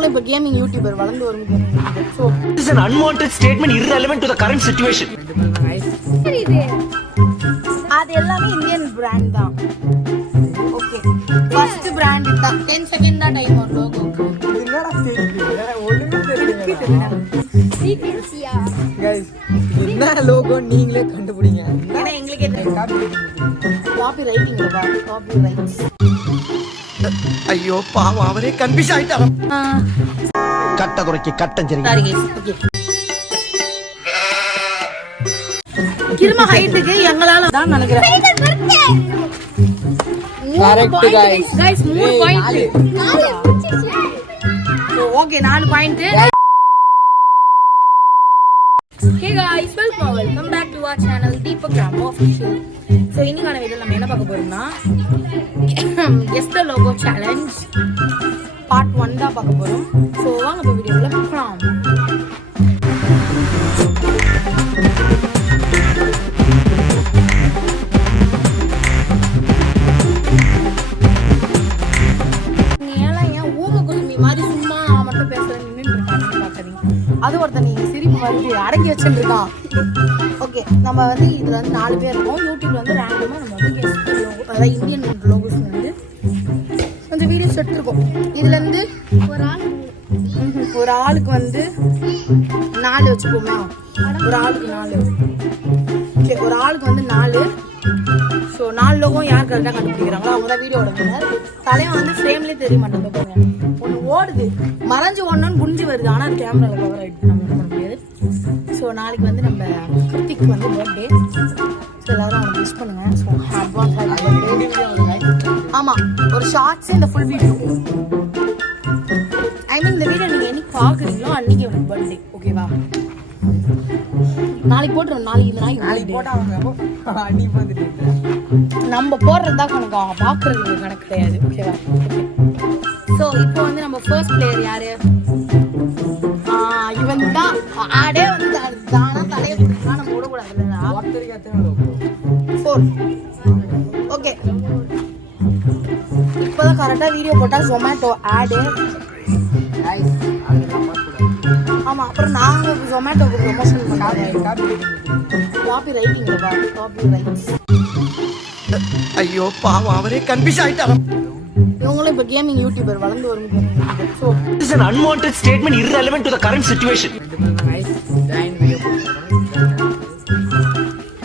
இவங்களும் இப்ப gaming YouTuber வளர்ந்து வரும் gaming YouTuber. So this is an unwanted statement irrelevant to the current situation. அது எல்லாமே இந்தியன் பிராண்ட் தான். ஓகே ஃபர்ஸ்ட் பிராண்ட் தான். 10 செகண்ட் தான் டைம் ஆன் லோகோக்கு. என்னடா தெரியல ஒண்ணுமே தெரியல गाइस என்ன லோகோ நீங்களே கண்டுபிடிங்க. ஏன்னா எங்களுக்கே காப்பி ரைட்டிங் இல்ல காப்பி ரைட்ஸ். ஐயோ பாவம் அவரே கன்ஃபியூஸ் ஆயிட்டாரு. கட்ட குறைக்கு கட்டம் சரி. Sorry guys. ஓகே கிருமா ஹைட்டுக்கு எங்களால தான் நினைக்கிறேன். Correct guys. Guys 3 point. Okay 4 point. Hey guys, welcome back to our channel Deepak Rama Official. So இன்னைக்கான வீடியோல நம்ம என்ன பார்க்க போறோம்னா guess the logo challenge part 1 தான் பார்க்க போறோம். So வாங்க இந்த வீடியோல பார்க்கலாம். அது ஒருத்தன் நீங்க சிரிப்பு வந்து அடங்கி வச்சுட்டு இருக்கான். ஓகே நம்ம வந்து இதுல வந்து 4 பேர் இருக்கோம். யூடியூப்ல வந்து ரேண்டமா நம்ம வந்து கெஸ்ட் லோகோ அதாவது இந்தியன் லோகோஸ் வந்து கொஞ்சம் வீடியோஸ் எடுத்துருக்கோம். இதுல இருந்து ஒரு ஆளுக்கு வந்து 4 வச்சுக்கோமே. ஒரு ஆளுக்கு 4. ஓகே ஒரு ஆளுக்கு வந்து 4. ஸோ 4 லோகம் யார் கரெக்டாக கண்டுபிடிக்கிறாங்களோ அவங்க தான் வீடியோ எடுக்கிறாங்க. தலைவன் வந்து ஃப்ரேம்லேயே தெரிய மாட்டேங்குது பாருங்க. ஒன்று ஓடுது மறைஞ்சு ஓடணும்னு புரிஞ்சு வருது. ஆனால் அது கேமராவில் கவர் ஆகிடுது. நம்ம பண்ண முடியாது. ஸோ நாளைக்கு வந்து நம்ம கிருத்திக் வந்து பர்த்டே. ஸோ எல்லாரும் அவனுக்கு விஷ் பண்ணுங்க. ஸோ அட்வான்ஸ் ஆமாம் ஒரு ஷார்ட்ஸு இந்த ஃபுல் வீடியோ ஐ மீன் இந்த வீடியோ நீங்கள் என்னைக்கு பார்க்குறீங்களோ அன்றைக்கி அவனுக்கு பர்த்டே. ஓகேவா நாளைக்கு போட்டுருவோம். நாளைக்கு இந்த நாளைக்கு போட்டால் அடி வந்துட்டு நம்ம போடுறதா கணக்கு. அவங்க பார்க்குறது கணக்கு கிடையாது. ஓகேவா ஸோ இப்போ வந்து நம்ம ஃபர்ஸ்ட் பிளேயர் யாரு? இவன் தான். ஆடே வந்து தானா தலையை கொடுத்தா நம்ம விடக்கூடாது. 4. ஓகே இப்போதான் கரெக்டாக வீடியோ போட்டால் ஜொமேட்டோ ஆடு. ஆமாம் அப்புறம் நாங்கள் ஜொமேட்டோக்கு ப்ரொமோஷன் பண்ணாங்க. காப்பி ரைட்டிங் இல்லைப்பா காப்பி ரைட்ஸ். ஐயோ பாவம் அவரே கன்ஃபியூஸ் ஆயிட்டாரு. இவங்களும் இப்ப கேமிங் யூடியூபர் வளர்ந்து வரும் gaming YouTuber. So this is an unwanted statement irrelevant to the current situation.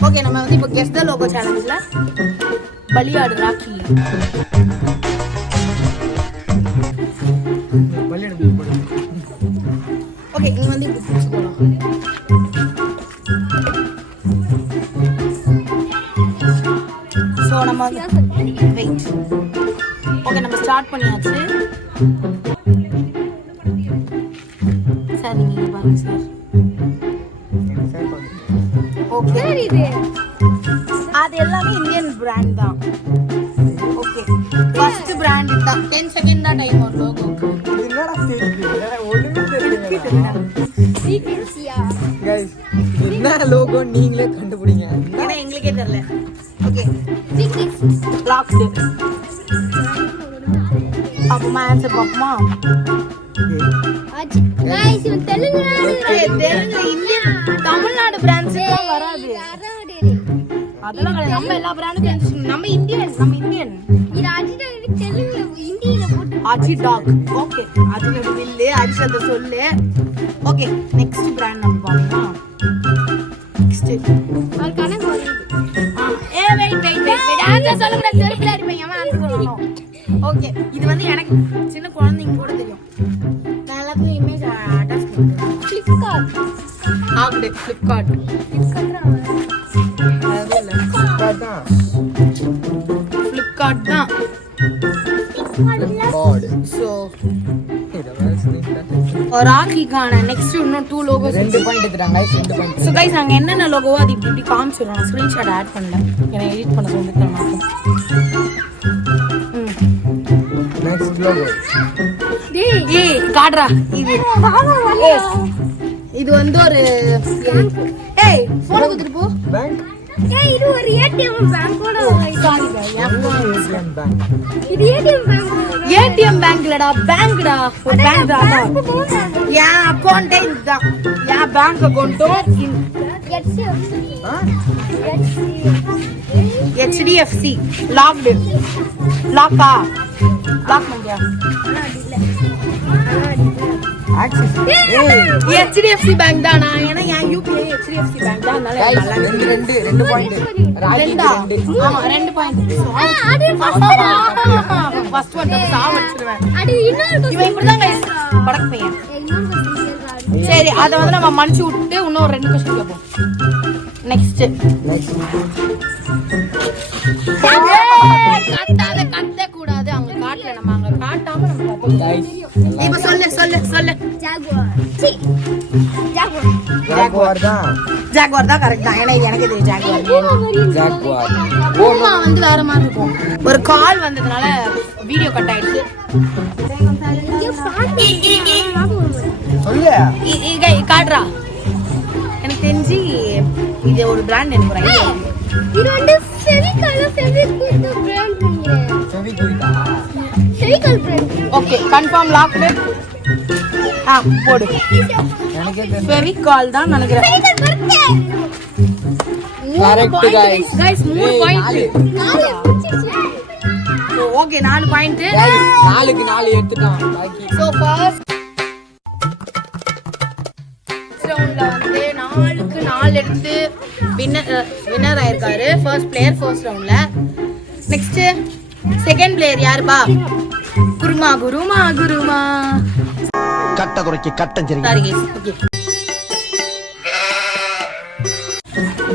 Okay நம்ம வந்து இப்போ கெஸ் த லோகோ சேலஞ்சில் பலியாடு ராக்கி. ஓகே நீ வந்து இப்போ பிடிச்சிக்கலாம். ஸோ நம்ம வந்து வெயிட். ஓகே நம்ம ஸ்டார்ட் பண்ணியாச்சு. சார் நீங்கள் பாருங்க சார். ஓகே அது எல்லாமே இந்தியன் பிராண்ட் தான். ஓகே ஃபர்ஸ்ட் பிராண்ட் தான். 10 செகண்ட் தான் டைம் ஆன் லோகோக்கு. என்னடா தெரியல ஒண்ணுமே தெரியல गाइस என்ன லோகோ நீங்களே கண்டுபிடிங்க. ஏன்னா எங்களுக்கே தெரியல. Okay logged. அப்பமா ஆன்சர் பாப்போமா? गाइस இவன் தெலுங்கு இந்தியன் தமிழ்நாடு பிராண்ட்ஸ் வராது. அதெல்லாம் கிடையாது. நம்ம எல்லா பிராண்டும் நம்ம இந்தியன் இது அஜித் தெலுங்குல ஹிந்தில போட்டு அஜி டாக். ஓகே அது வில்லு அரிசத சொல்லு. ஓகே நெக்ஸ்ட் பிராண்ட் நம்ம பார்க்கலாம். நெக்ஸ்ட் அது கணக்கு வருது. வெயிட் ஆன்சர் சொல்ல கூடாது. செருப்புல அடிப்பேன். ஏமா ஆன்சர் சொல்லணும். ஓகே இது வந்து எனக்கு சின்ன குழந்தைங்க கூட தெரியும். நான் எல்லாத்தையும் இமேஜ் அட்டாச் பண்ணுறேன். ஃபிளிப்கார்ட் ஆகுது ஃப்ளிப்கார்ட். ஃப்ளிப்கார்ட் தான். ஸோ ராக்கிக்கான நெக்ஸ்ட் இன்னும் 2 லோகோஸ் 2 பாயிண்ட் எடுத்துட்டாங்க. 2 பாயிண்ட். ஸோ கைஸ் நாங்கள் என்னென்ன லோகோவோ அது இப்படி காமிச்சிடுறோம். நான் ஸ்க்ரீன்ஷாட் ஆட் பண்ணல. ஏன்னா எடிட் பண்ண சொல்லிட்டு மாட்டோம். நெக்ஸ்ட் லோகோ ஏய் காட்ரா. இது வந்து ஒரு ஏய் போன் குடுத்துட்டு போ. பேங்க் ஏய் இது ஒரு ஏடிஎம் பேங்கோட சாரி ATM bank. இது ஏடிஎம் பேங்க் ஏடிஎம் பேங்க்லடா பேங்க்டா ஒரு பேங்க் தான் என் அக்கௌண்டே இதுதான் என் பேங்க் அக்கௌண்ட்டும் HDFC லாக்டு லாக்கா லாக் பண்ணியா Axis. Hey. HDFC பேங்க் தானா ஏன்னா என் யூபிஐ HDFC பேங்க் தான் அதனால Guys, நல்லா இருக்கு. ரெண்டு point. ராகிக்கு ரெண்டா? 2. ஆமா 2 பாயிண்ட் அது ஃபர்ஸ்ட் ஒன் தான் சாவடிச்சிடுவேன் அது இன்னொரு இவன் இப்படிதான் guys படக்கு பையன் சரி அத வந்து நம்ம மன்னிச்சு விட்டு இன்னும் 2 क्वेश्चन கேப்போம் நெக்ஸ்ட் Next. கத்த கூடாது அவங்க காட்டல நம்ம அங்க காட்டாம நம்ம கத்தணும். Guys. இப்ப சொல்லு ஜாகுவார் சி ஜாகுவார் Jaguar தான். ஜாகுவார் தான் கரெக்ட் தான் ஏன்னா எனக்கு தெரியும் ஜாகுவார் Jaguar. பூமா வந்து வேற மாதிரி இருக்கும் ஒரு கால் வந்ததுனால வீடியோ கட் ஆயிடுச்சு சொல்லு. காட்டுறா எனக்கு தெரிஞ்சு இது ஒரு பிராண்ட் எனக்கு ஒரு idea இருக்கு. இது வந்து ஃபெவிகால் பிராண்ட் நினைக்கிறேன் Fevikwik-ஆ? Fevicol brand okay confirm locked போடு எனக்கே தெரியல. ஃபெவிகால் தான் நினைக்கிறேன் Fevicol correct Correct, guys. guys 3 ஏய், பாயிண்ட் 4 ஓகே 4 பாயிண்ட் Guys, 4க்கு 4 எடுத்துட்டான். பாக்கி. சோ ஃபர்ஸ்ட் ரவுண்ட்ல வந்து 4க்கு 4 எடுத்து வின்னர் ஆயிருக்காரு ஃபர்ஸ்ட் பிளேயர் ஃபர்ஸ்ட் ரவுண்ட்ல நெக்ஸ்ட் செகண்ட் பிளேயர் யாருப்பா குருமா கட்ட குறைக்கு கட்டம் சரி சாரி கைஸ் ஓகே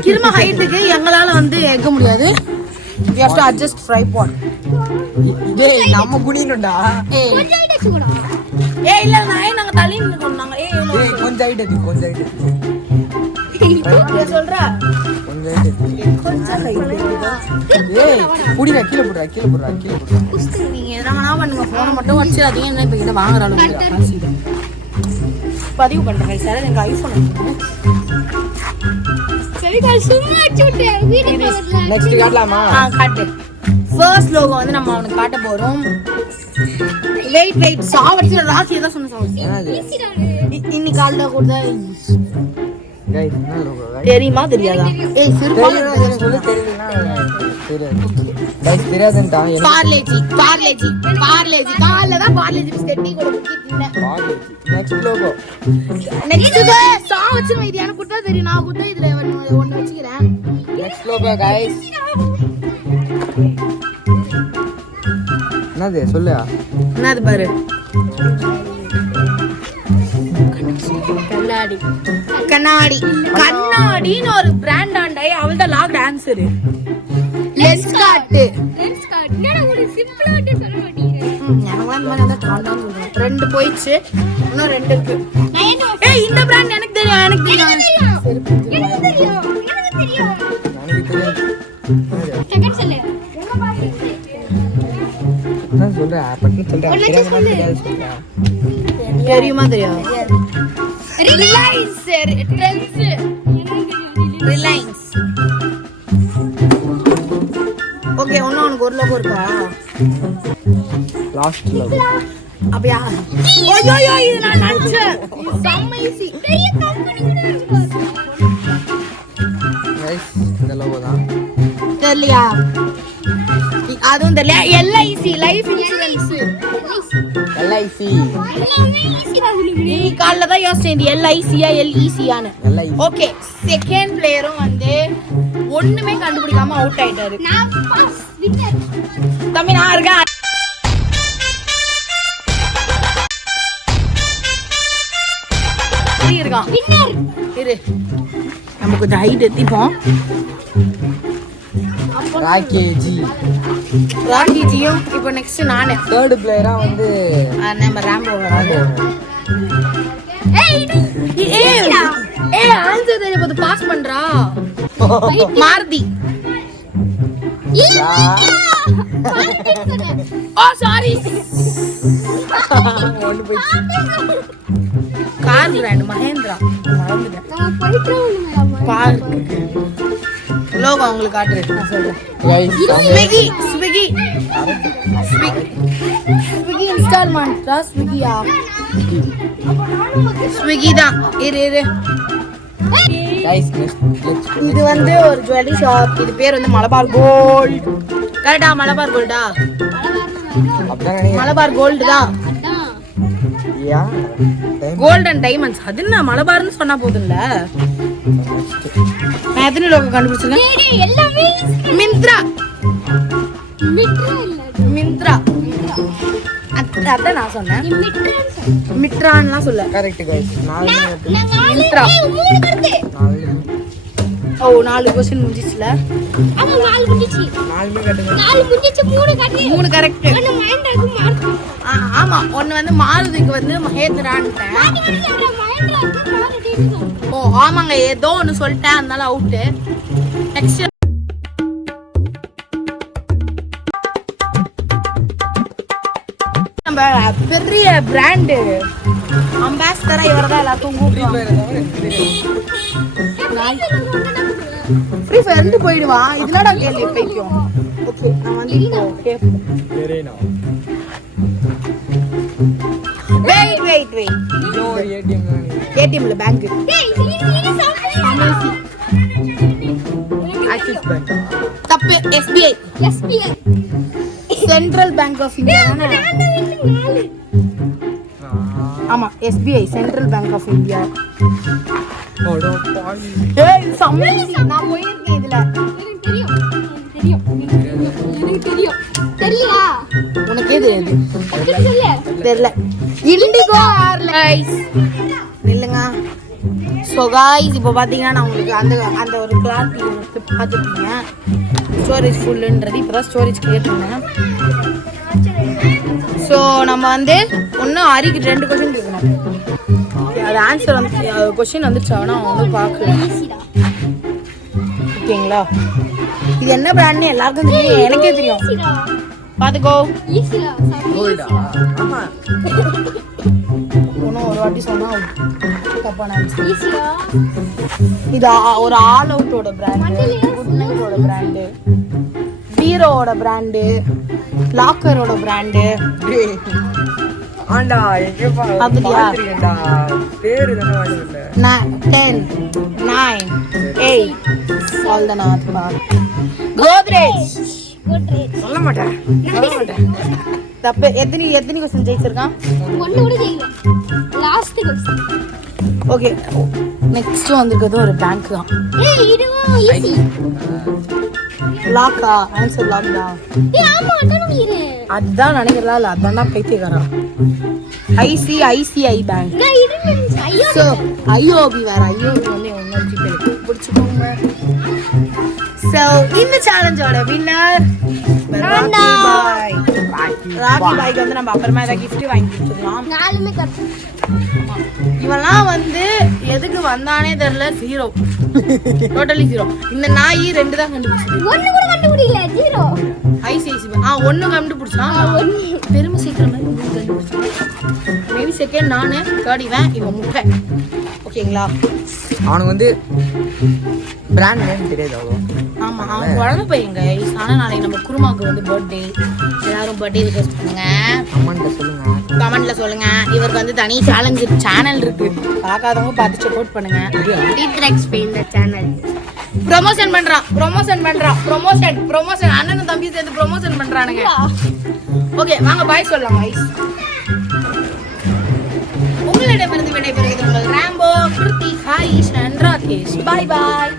கிருமா ஹைட்டுக்கு எங்களால வந்து எக்க முடியாது we have to adjust tripod டேய், நம்ம குனியணும்டா. ஏய் கொஞ்சம் ஐடியா சுகுடா ஏய் இல்ல நாங்க தள்ளி நிக்கோம் நாங்க ஏய் டேய், கொஞ்சம் height எடு, கொஞ்சம் height எடு. இவ்வளவு சொல்ற கொஞ்சம் height எடு. கொஞ்சம் height ஏய், புடிடா, கீழே போடுறா. நீங்க எதனா பண்ணுங்க போனை மட்டும் வச்சு அதையும் என்ன இப்ப கிட்ட வாங்குற அளவுக்கு பதிவு பண்றேன் சார் எனக்கு ஐபோன் இருக்கு ஃபெவிகால் சும்மா அடிச்சுட்டு வீடியோ வரல Next காட்டலாமா? காட்டு ஃபர்ஸ்ட் லோகோ வந்து நம்ம அவனுக்கு காட்ட போறோம் வெயிட் சாவடிச்சு ராசி தான் சொன்ன சாவடிச்சு என்னது? இன்னைக்கு காலைல கூட Guys, என்ன logo? தெரியுமா தெரியாதா ஏய் சிறுபால் தெரியும்னா சொல்லு, தெரியலனா தெரியாது. Guys, தெரியாதுன்டா. எனக்கு பார்லேஜி காலைல தான் பார்லேஜி பிஸ்கட் டீ கூட முக்கி தின்னேன் பாரு. Next logo. நெக்ஸ்ட் சாவடிச்சு இது எனக்கு குட்டா தெரியும் நான் குட்டா இதுல ஒன்னு வச்சுக்கிறேன் Next logo, guys. என்னது சொல்லு. என்னது பாரு கண்ணாடின்னு ஒரு பிராண்ட் ஆண்டாய் அவள்தான் லாக் ஆன்சர் லென்ஸ் காட்டு லென்ஸ் கார்டு என்னடா ஒரு சிம்பிளாட்டே சொல்ல மாட்டீங்க ரெண்டு போயிடுச்சு இன்னும் 2 இருக்கு ஏய் இந்த பிராண்ட் எனக்கு தெரியும் எனக்கு தெரியும் எனக்கு தெரியும் எனக்கு தெரியாது. செகண்ட் சொல்லு என்ன பாத்து என்ன சொல்ற? பட்டு சொல்ற. ஒரு லட்சம் தெரியாதுன்னா சொல்லு. தெரியாது சொல்றா. தெரியுமா தெரியும் ரிலையன்ஸ் ரிலையன்ஸ் ஓகே ஒன்னும் உனக்கு ஒரு லோகோ இருக்கா Last logo. அப்படியா ஓய்யோ இது நான் நினைச்சேன் இது செம்ம ஈஸி பெரிய கம்பெனி கூட இருக்கு Guys, இந்த logo தான். தெரியலையா அதுவும் தெரியல எல்ஐசி லைஃப் இன்சூரன்ஸ் LIC. நீ காலைல தான் யோசிச்சேன் இது எல்ஐசியா எல்இசியான்னு LIC. ஓகே செகண்ட் பிளேயரும் வந்து ஒண்ணுமே கண்டுபிடிக்காம அவுட் ஆயிட்டாரு நான் பாஸ் வின்னர் தம்பி நான் இருக்கேன் இருக்கான் வின்னர் இரு நம்ம கொஞ்சம் ஹைட் எத்திப்போம் ராக்கி ஜி. ராகிஜியும் இப்போ நெக்ஸ்ட் நானு Third player-ஆ வந்து நம்ம ராம்போ ஏய் ஏய் ஆன்சர் தெரிய போது பாஸ் பண்றா மாருதி ஓ சாரி ஒண்ணு போயிடுச்சு. கார் பிராண்ட் மஹேந்திரா மறந்துட்டேன் நான் போயிட்டு கார் லோகோ உங்களுக்கு காட்டுறேன், நான் சொல்றேன். கைஸ் ஸ்விக்கி ஸ்விக்கி ஸ்விக்கி இன்ஸ்டால்மெண்ட்டா ஸ்விக்கியா? ஸ்விக்கி தான். இரு கைஸ் இது வந்து ஒரு ஜுவல்லரி ஷாப். இது பேர் வந்து மலபார் கோல்ட். கரெக்டா? மலபார் கோல்டா? அப்படியே மலபார் கோல்டு தான். யா கோல்ட் அண்ட் டைமண்ட்ஸ். அது என்ன மலபார்னு சொன்னா போதும்ல. நான் எத்தனை லோகோ கண்டுபிடிச்சிருக்கேன்? டேய் எல்லாமே மிந்த்ரா. மிட்ரா இல்ல. மிந்த்ரா. அதான் நான் சொன்னேன். நீ மிட்ரான்னு சொன்ன. மிட்ரான்லாம் சொல்ல. Correct guys 4 Myntra. 3 கரெக்ட். 4 ஓ 4 क्वेश्चन முடிஞ்சிச்சுல. ஆமா 4 முடிஞ்சிச்சு. 4 கரெக்ட் 4 முடிஞ்சிச்சு 3 கரெக்ட். 3 கரெக்ட். ஒன்னு மஹேந்திராக்கு மார்க். ஆமா ஒன்னு வந்து மாருதிக்கு வந்து மஹேந்திரான்ட்டேன். மஹேந்திராக்கு மார்க். ஓ ஆமாங்க ஏதோ ஒன்னு சொல்லிட்டேன், அதனால அவுட். நெக்ஸ்ட் நம்ம பெரிய பிராண்ட் அம்பாசிடரா இவர்தான் எல்லாருக்கும் கூப்பிடுவாங்க. ஃப்ரீ ஃபயர் இருந்து போயிடுவான். இதனடா கேள்வி பைக்கும். ஓகே நான் வந்து இப்போ வெரேனா வெயிட் இது ஒரு ஏடிஎம் தான். ஏடிஎம்ல பேங்க். டேய் இது சாப்பிடு. ஆக்சிஸ் பேங்க் தப்பு. SBI SBI. Central Bank of India தானே? ஆமா SBI Central Bank of India. ஓடோ பாய் ஏய் சம்மேசி நான் போயிருக்கேன் இதுல. எனக்கு தெரியும். தெரியல. உனக்கு எது எது சொல்லு. தெரியல. Indigo airlines. நில்லுங்க. ஸோ காய்ஸ் இப்போ பார்த்தீங்கன்னா நான் உங்களுக்கு அந்த ஒரு கிளாரிட்டி உங்களுக்கு பார்த்துருப்பீங்க. ஸ்டோரேஜ் ஃபுல்லுன்றது இப்போ தான் ஸ்டோரேஜ் கேட்டிருந்தேன். ஸோ நம்ம வந்து ஒன்று அரிக்கு 2 கொஷின் கேட்கணும். அது ஆன்சர் வந்து கொஷின் வந்துருச்சு, ஆனால் அவன் வந்து பார்க்கல. ஈஸிடா. ஓகேங்களா? இது என்ன பிராண்ட்னு எல்லாருக்கும் தெரியும், எனக்கே தெரியும். ஈஸிடா. பார்த்துக்கோ. ஈஸிடா. கோல்டா ஆமா ஒன்றும் ஒரு வாட்டி சொன்னால் தப்பான ஆன்சர். ஈஸிடா. இது ஒரு ஆல் அவுட்டோட பிராண்டு, குட் நைட்டோட பிராண்டு, பீரோவோட பிராண்டு, லாக்கரோட பிராண்டு. ஆண்டா எங்க அப்படியா? பாத்துறீங்கடா பேரு தான வரல. 10 9 8 சொல்தனாத் பார். கோத்ரேஜ். சொல்ல மாட்டேன் தப்பு. எத்தனை क्वेश्चन ஜெயிச்சிருக்கான்? ஒன்னு கூட ஜெயிக்கல. Last question. ஓகே நெக்ஸ்ட் வந்திருக்கிறது ஒரு பேங்க் தான். ஏய் இதுவும் ஈஸி. லாக்கா? ஆன்சர் லாக் தான். ஏய் ஆமா அதான் இரு. அதுதான் நினைக்கிறா இல்ல அதான் பைத்தியக்காரன். ICICI bank. நான் இது ஐயோ. ஸோ ஐஓபி வேற. ஐஓபி வந்து ஒன்று ஜிபே பிடிச்சிக்கோங்க. ஸோ இந்த சேலஞ்சோட வின்னர் ராக்கி பாய். ராக்கி பாய்க்கு வந்து நம்ம அப்புறமா ஏதாவது கிஃப்ட் வாங்கி கொடுத்துக்கலாம். நாலுமே கரெக்ட். இவெல்லாம் வந்து எதுக்கு வந்தானே தெரியல. 0 டோட்டலி 0. இந்த நாய் 2 தான் கண்டுபிடிச்சது. ஒன்னு கூட கண்டுபிடிக்கல. 0. ஐசிஐசி ஒன்னு கண்டுபிடிச்சான். பெருமை சீக்கிர மாதிரி 3 கண்டுபிடிச்சான். மேபி செகண்ட் நானு, தேர்ட் இவன் முட்டை. ஓகேங்களா? அவனுக்கு வந்து பிராண்ட் நேம் தெரியாது அவ்வளோ. ஆமா அவன் குழந்தை பையங்க. ஆனால் நாளைக்கு நம்ம குருமாவுக்கு வந்து பர்த்டே. எல்லாரும் பர்த்டே ரிக்வெஸ்ட் பண்ணுங்க. கமெண்ட்ல சொல்லுங்க. இவருக்கு வந்து தனி சேனல் இருக்கு, பார்க்காதவங்க பார்த்து செக் அவுட் பண்ணுங்க. இந்த சேனல் ப்ரொமோஷன் பண்றான். அண்ணனும் தம்பி சேர்ந்து ப்ரொமோஷன் பண்றானுங்க. ஓகே வாங்க பாய் சொல்லலாம். பாய்ஸ் உங்களிடமிருந்து விடைபெறுகிறது உங்கள் ராம்போ, கிருத்திக், ஹாயிஷ் அண்ட் ராகேஷ். Bye bye.